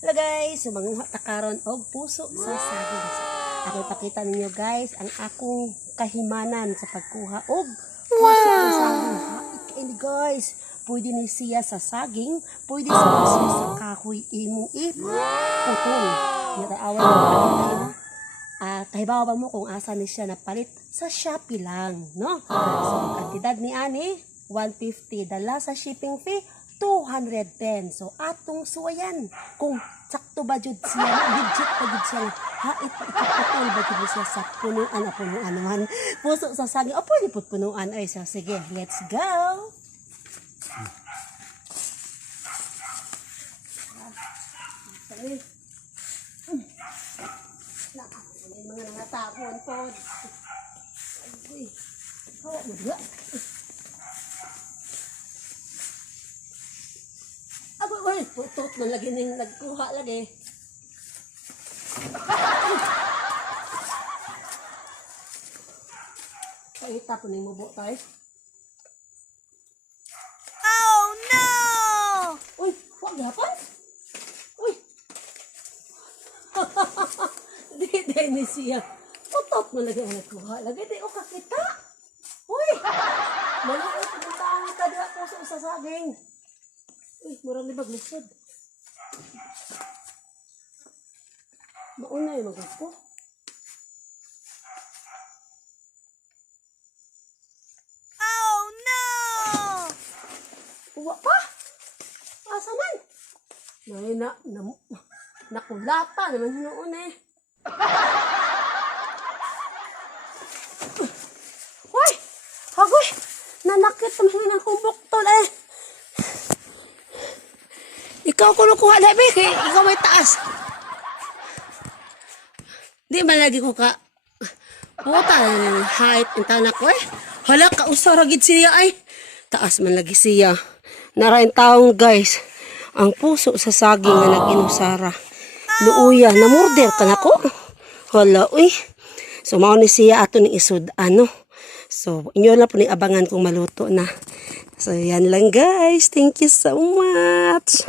Hello guys, manguha ta karon og puso sa saging. Ako ipakita ninyo guys ang akong kahimanan sa pagkuha og puso sa saging. Ini guys, pwede ni siya sa saging, pwede sa kahoy imong iputol. Yata awan mo kahibawa ba mo kung asa ni siya napalit sa Shopee lang, no? So, kantidad ni ani 150, dala sa shipping fee 210. So atong suwayan kung sakto ba jud siya, legit ba jud siya, ikaputol ba jud siya sa punuan naman puso sa saging. O pwede po punuan ay siya. Sige, let's go. Mga nangatapon po. Uy, hawa mo diba? Uy, putot man lagi ning nagkuha lagi. Kaita po ning mubo tayo. Oh no! Uy, wag gapon? Uy. Di ni siya. Putot man lagi ang nagkuha lagi. Di o kakita. Uy. Maluot pumunta ang kada puso sa saging. Uy, murang libag lisod. Mauna yung magagpo. Oh no! Uwa pa? Asa man? Nakulata naman noon eh. Uy! Hagoy! Nanakit naman ng kumbok tol eh. Ikaw kulukuha na be, kaya ikaw may taas. Di man lagi ko ka puta height ang tanak ko eh. Hala ka usaragid siya ay. Taas man lagi siya. Narain taong guys, ang puso sa saging na naginusara. Luuya, namurder ka na ko. Hala, uy. So, mao ni siya ato ni isud, ano. So, inyo lang po ni abangan kung maluto na. So, yan lang guys. Thank you so much.